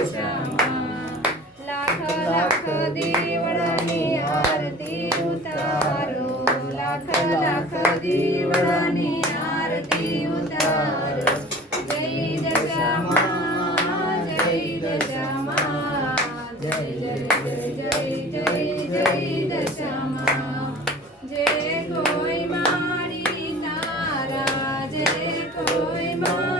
દશામાં લાખ લાખ દીવડાની આરતી ઉતારો લાખ લાખ દીવડાની આરતી ઉતારો જય દશામાં જય દશામાં જય જય જય જય જય જય દશામાં જે કોઈ મારી તારા જે કોઈ મારી